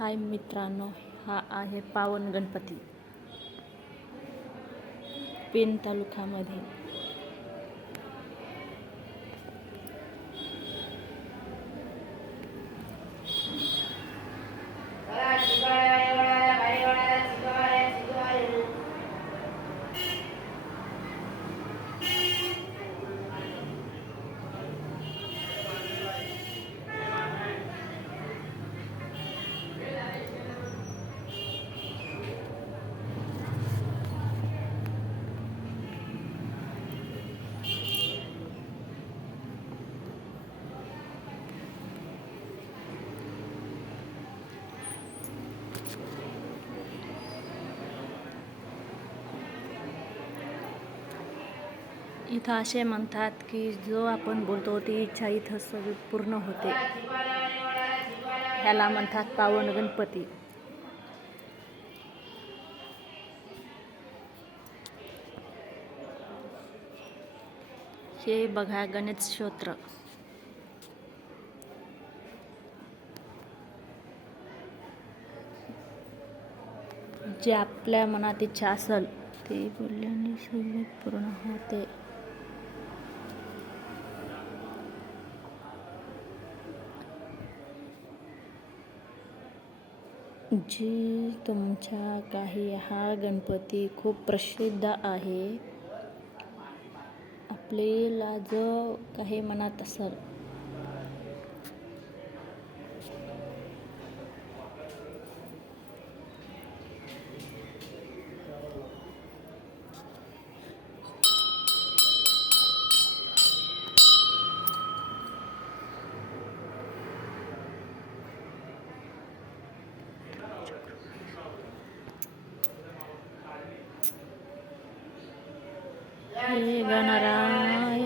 हाय मित्रांनो, हा आहे पावन गणपती पेण तालुक्यामध्ये. इथं असे म्हणतात की जो आपण बोलतो ती इच्छा इथं सगळी पूर्ण होते. ह्याला म्हणतात पावन गणपती. हे बघा गणेश स्तोत्र. जे आपल्या मनात इच्छा असेल ते बोलल्याने सगळे पूर्ण होते. जी तुमच्या काही हा गणपती खूप प्रसिद्ध आहे. आपल्याला जो काही मनात असेल हे गणराय.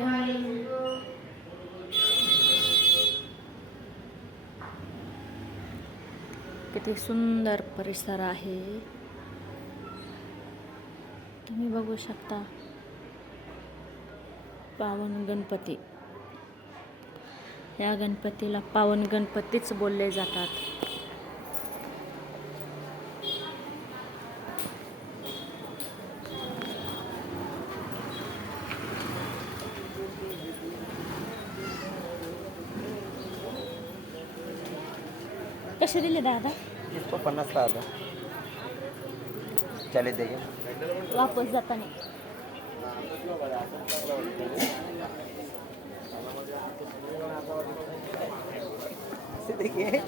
किती सुंदर परिसर आहे, तुम्ही बघू शकता. पावन गणपती, या गणपतीला पावन गणपतीच बोलले जातात. कसे दिले दादा? इसको 50 का आता 40 देंगे वापस जाताना. देखिए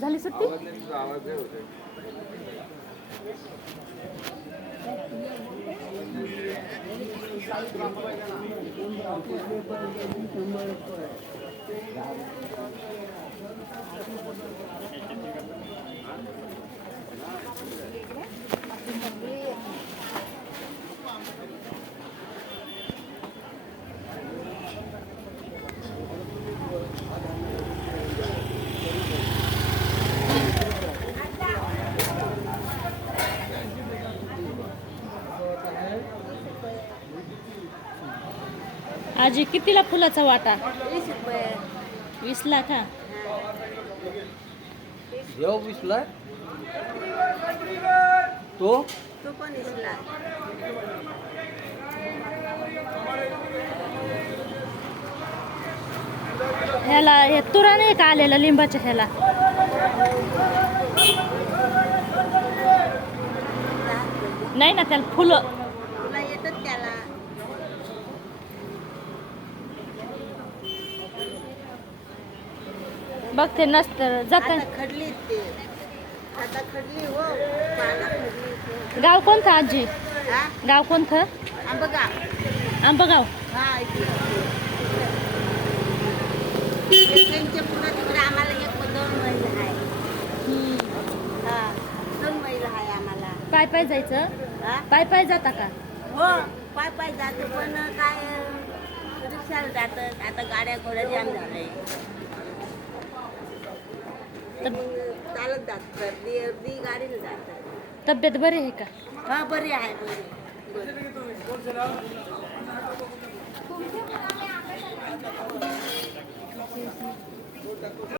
झाली सुट्टी. आजी कितीला फुलाचा वाटा? 20 रुपये. 20ला का? यो 20 ला तो तो पण 20ला. ह्याला हे तुरा नाही का आलेला लिंबाच्या ह्याला? नाही ना, त्याला फुलं. तुला येतात त्याला. बघ ते नसतं जात. आता खडली ते. आता खडली हो. पाला खडली. गाव कोणतं आजी? हा? गाव कोणतं? आंबगाव. आंबगाव. हा इथे. त्यांच्या पुढं तिकडे आम्हाला 1-2 मैल आहे. हा 2 मैल आहे आम्हाला. पाय पाय जायचं? हा? पाय पाय जाता का? हो पाय पाय जाते पण काय जातात आता गाड्या घोड्या जाम झालंय मग चालत जातात अर्धी गाडीने जातात तब्येत बरी आहे का? हा बरी आहे बरी